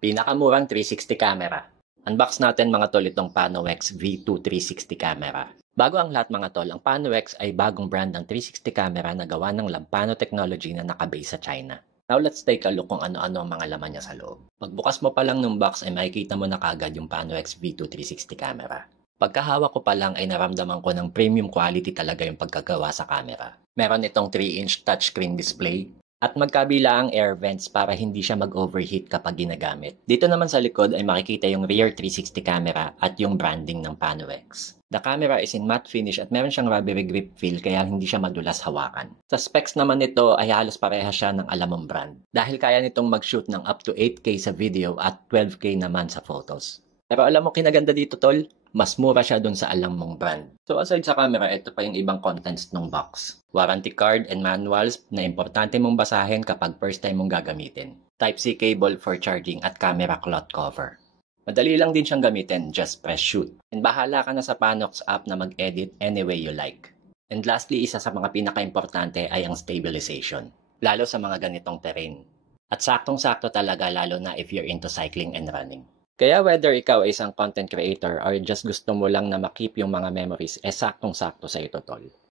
Pinakamurang 360 camera. Unbox natin mga tol itong Panorex V2 360 camera. Bago ang lahat mga tol, ang Panorex ay bagong brand ng 360 camera na gawa ng Lampano technology na nakabase sa China. Now let's take a look kung ano-ano ang mga laman niya sa loob. Pagbukas mo pa lang ng box ay makikita mo na kagad yung Panorex V2 360 camera. Pagkahawak ko pa lang ay naramdaman ko ng premium quality talaga yung pagkagawa sa camera. Meron itong 3-inch touchscreen display at magkabila ang air vents para hindi siya mag-overheat kapag ginagamit. Dito naman sa likod ay makikita yung rear 360 camera at yung branding ng Panorex. The camera is in matte finish at meron siyang rubbery grip feel kaya hindi siya madulas hawakan. Sa specs naman nito ay halos parehas siya ng alam mong brand. Dahil kaya nitong mag-shoot ng up to 8K sa video at 12K naman sa photos. Pero alam mo kinaganda dito tol? Mas mura siya dun sa alam mong brand. So aside sa camera, ito pa yung ibang contents ng box. Warranty card and manuals na importante mong basahin kapag first time mong gagamitin. Type-C cable for charging at camera cloth cover. Madali lang din siyang gamitin, just press shoot. And bahala ka na sa Panox app na mag-edit any way you like. And lastly, isa sa mga pinaka-importante ay ang stabilization. Lalo sa mga ganitong terrain. At saktong-sakto talaga lalo na if you're into cycling and running. Kaya whether ikaw ay isang content creator or just gusto mo lang na makip yung mga memories, saktong-sakto sa ito tol.